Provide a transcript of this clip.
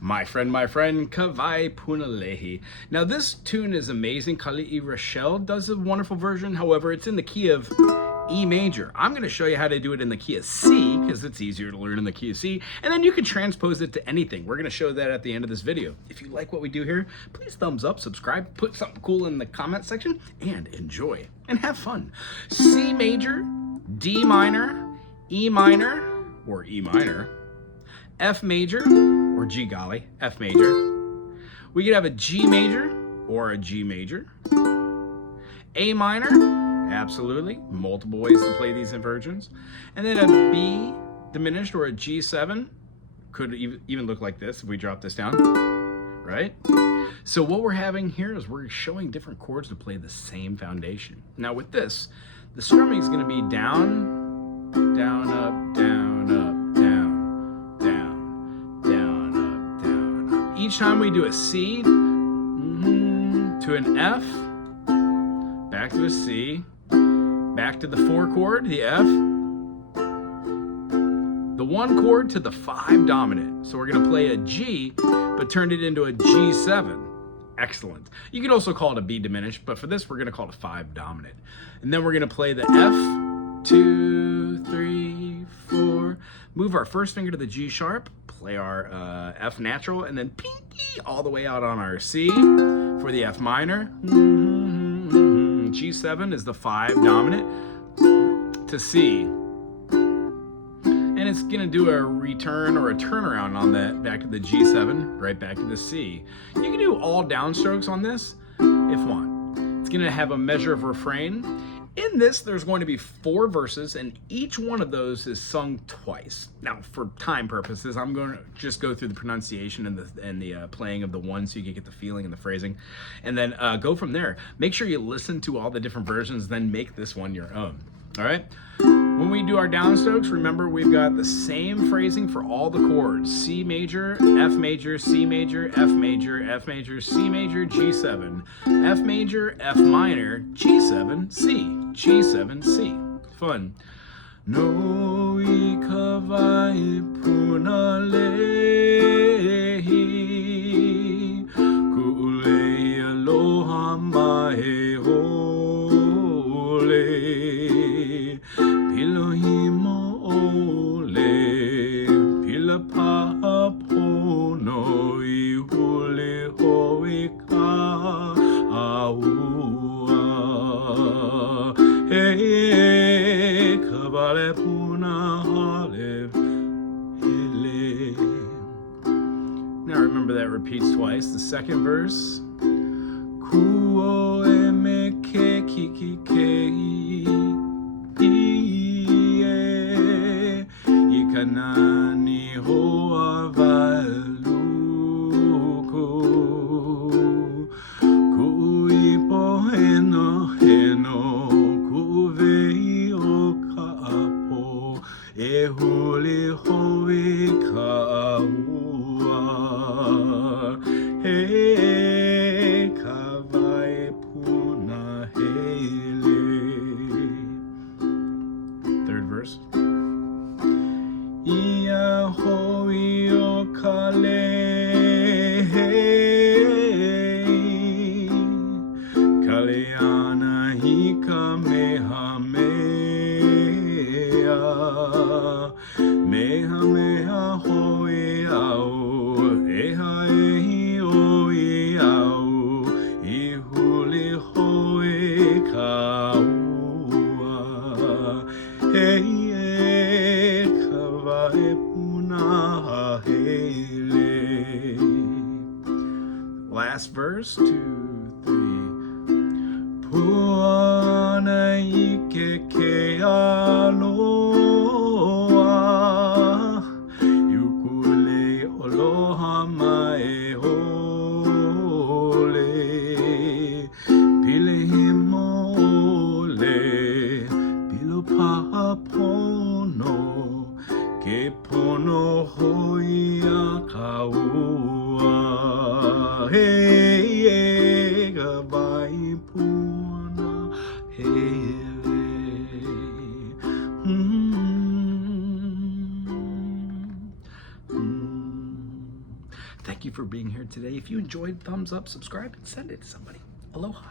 my friend, Kawaipunahele. Now this tune is amazing. Kali'i Rochelle does a wonderful version. However, it's in the key of E major. I'm going to show you how to do it in the key of C because it's easier to learn in the key of C. And then you can transpose it to anything. We're going to show that at the end of this video. If you like what we do here, please thumbs up, subscribe, put something cool in the comment section, and enjoy and have fun. C major, D minor, E minor, or E minor, F major, or G golly, F major. We could have a G major or a G major. A minor, absolutely, multiple ways to play these inversions. And then a B diminished or a G7 could even look like this if we drop this down, right? So what we're having here is we're showing different chords to play the same foundation. Now with this, the strumming is going to be down, down, up, down, up, down, down, down, up, down, up. Each time we do a C to an F, back to a C, back to the 4 chord, the F, the 1 chord to the 5 dominant. So we're going to play a G, but turn it into a G7. Excellent. You can also call it a B diminished, but for this, we're going to call it a 5 dominant. And then we're going to play the F, 2, 3, 4, move our first finger to the G sharp, play our F natural, and then pinky all the way out on our C for the F minor. G7 is the 5 dominant to C. And it's going to do a return or a turnaround on that back to the G7, right back to the C. You can do all downstrokes on this if want. It's going to have a measure of refrain. In this, there's going to be 4 verses, and each one of those is sung twice. Now, for time purposes, I'm going to just go through the pronunciation and the playing of the one so you can get the feeling and the phrasing, and then go from there. Make sure you listen to all the different versions, then make this one your own. All right? When we do our downstrokes, remember we've got the same phrasing for all the chords. C major, F major, C major, F major, F major, C major, G7, F major, F minor, G7, C, G7, C. Fun. No Kawaipunahele, ku'ulei aloha mahalo. Now remember that repeats twice. The second verse. Third verse. Last verse, 2, 3. Puana ike ke aloha, yukule aloha mai hole, pile himole, pilo papono, ke pono hoia kaua. Hey, Kawaipunahele. Thank you for being here today. If you enjoyed, thumbs up, subscribe, and send it to somebody. Aloha.